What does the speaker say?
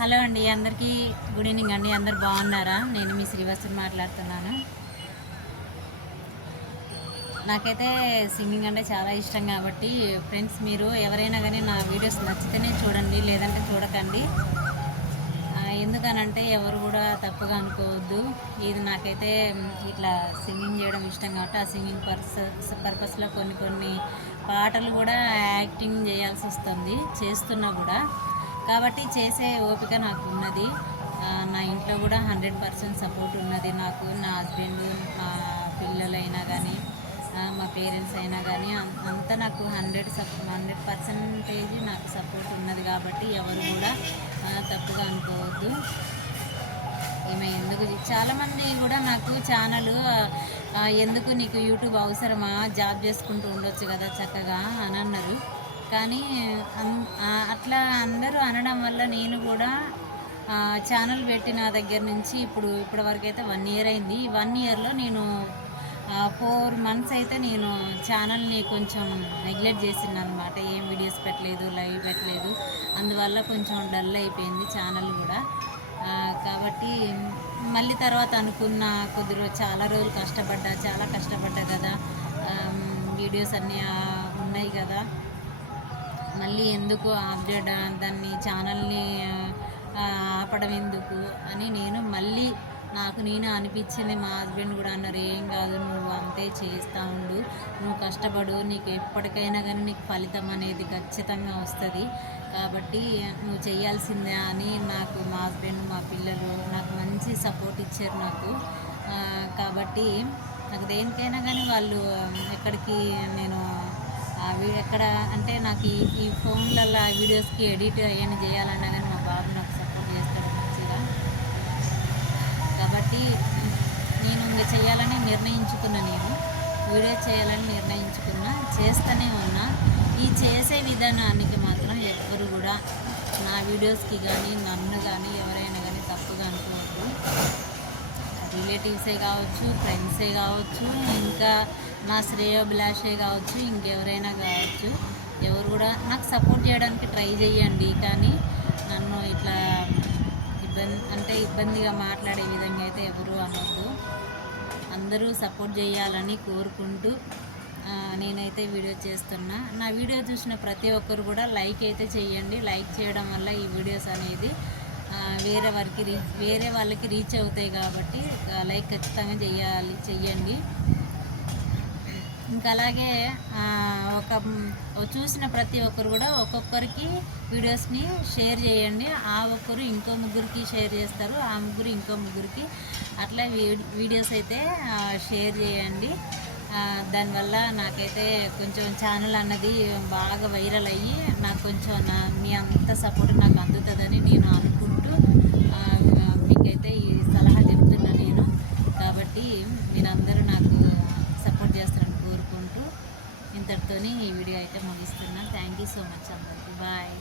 Hello అండి అందరికీ good evening అండి. అందరు బాగున్నారా? నేను మీ శ్రీవాసుని మాట్లాడుతున్నాను. నాకైతే సింగింగ్ అంటే చాలా ఇష్టం కాబట్టి ఫ్రెండ్స్ మీరు ఎవరైనా కానీ నా వీడియోస్ నచ్చితేనే చూడండి లేదంటే చూడకండి. ఎందుకనంటే ఎవరు కూడా తప్పుగా అనుకోవద్దు. ఇది నాకైతే ఇట్లా సింగింగ్ చేయడం ఇష్టం కాబట్టి ఆ సింగింగ్ పర్పస్ పర్పస్లో కొన్ని కొన్ని పాటలు కూడా యాక్టింగ్ చేయాల్సి వస్తుంది చేస్తున్నా కూడా. కాబట్టి చేసే ఓపిక నాకు ఉన్నది. నా ఇంట్లో కూడా హండ్రెడ్ పర్సెంట్ సపోర్ట్ ఉన్నది నాకు. నా హస్బెండ్ మా పిల్లలైనా కానీ మా పేరెంట్స్ అయినా కానీ అంతా నాకు హండ్రెడ్ సప్ హండ్రెడ్ పర్సెంటేజ్ నాకు సపోర్ట్ ఉన్నది కాబట్టి ఎవరు కూడా తప్పుగా అనుకోవద్దు. ఈమె ఎందుకు చాలామంది కూడా నాకు ఛానల్ ఎందుకు నీకు యూట్యూబ్ అవసరమా? జాబ్ చేసుకుంటూ ఉండొచ్చు కదా చక్కగా అని అన్నారు. కానీ అన్- అట్లా అందరూ అనడం వల్ల నేను కూడా ఛానల్ పెట్టి నా దగ్గర నుంచి ఇప్పుడు ఇప్పటి వరకు అయితే వన్ ఇయర్ అయింది. ఈ వన్ ఇయర్లో నేను ఫోర్ మంత్స్ అయితే నేను ఛానల్ని కొంచెం నెగ్లెక్ట్ చేసిన అనమాట ఏం వీడియోస్ పెట్టలేదు లైవ్ పెట్టలేదు. అందువల్ల కొంచెం డల్ అయిపోయింది ఛానల్ కూడా. కాబట్టి మళ్ళీ తర్వాత అనుకున్న కొద్ది రోజు చాలా రోజులు కష్టపడ్డా చాలా కష్టపడ్డా కదా. వీడియోస్ అన్నీ ఉన్నాయి కదా. మళ్ళీ ఎందుకు అప్డేట్ దాన్ని ఛానల్ని ఆపడం ఎందుకు అని నేను మళ్ళీ నాకు నేను అనిపించింది మా హస్బెండ్ కూడా అన్నారు ఏం కాదు నువ్వు అంతే చేస్తూ ఉండు నువ్వు కష్టపడు నీకు ఎప్పటికైనా కానీ నీకు ఫలితం అనేది ఖచ్చితంగా వస్తుంది. కాబట్టి నువ్వు చేయాల్సిందే అని నాకు మా హస్బెండ్ మా పిల్లలు నాకు మంచి సపోర్ట్ ఇచ్చారు నాకు. కాబట్టి నాకు దేనికైనా కానీ వాళ్ళు ఎక్కడికి నేను ఎక్కడ అంటే నాకు ఈ ఈ ఫోన్లలో వీడియోస్కి ఎడిట్ అవన్నీ చేయాలన్నా కానీ మా బాబు నాకు సపోర్ట్ చేస్తాడు మంచిగా. కాబట్టి నేను ఇంక చేయాలని నిర్ణయించుకున్నా నేను. వీడియో చేయాలని నిర్ణయించుకున్నా చేస్తూనే ఉన్నా. ఈ చేసే విధానానికి మాత్రం ఎవ్వరు కూడా నా వీడియోస్కి కానీ నన్ను కానీ ఎవరైనా కానీ తప్పుగా అనుకోవద్దు రిలేటివ్సే కావచ్చు ఫ్రెండ్సే కావచ్చు ఇంకా నా శ్రేయోభిలాషే కావచ్చు ఇంకెవరైనా కావచ్చు ఎవరు కూడా నాకు సపోర్ట్ చేయడానికి ట్రై చేయండి కానీ నన్ను ఇట్లా ఇబ్బంది అంటే ఇబ్బందిగా మాట్లాడే విధంగా అయితే ఎవరు అనొద్దు. అందరూ సపోర్ట్ చేయాలని కోరుకుంటూ నేనైతే వీడియో చేస్తున్నా. నా వీడియో చూసిన ప్రతి ఒక్కరు కూడా లైక్ అయితే చేయండి లైక్ చేయడం వల్ల ఈ వీడియోస్ అనేది వేరే వారికి రీచ్ వేరే వాళ్ళకి రీచ్ అవుతాయి కాబట్టి లైక్ ఖచ్చితంగా చేయాలి చెయ్యండి. ఇంకా అలాగే ఒక చూసిన ప్రతి ఒక్కరు కూడా ఒక్కొక్కరికి వీడియోస్ని షేర్ చేయండి. ఆ ఒక్కరు ఇంకో ముగ్గురికి షేర్ చేస్తారు ఆ ముగ్గురు ఇంకో ముగ్గురికి అట్లా వీ- వీడియోస్ అయితే షేర్ చేయండి. దానివల్ల నాకైతే కొంచెం ఛానల్ అన్నది బాగా వైరల్ అయ్యి నాకు కొంచెం నా మీ అంత సపోర్ట్ నాకు అందుతుందని నేను అనుకుంటున్నాను ఆ, మీకైతే ఈ సలహా చెప్తున్నా నేను కాబట్టి మీరందరూ నాకు సపోర్ట్ చేస్తారని కోరుకుంటూ ఇంతటితోని ఈ వీడియో అయితే ముగిస్తున్నా. థ్యాంక్ యూ సో మచ్ అందరికీ. బాయ్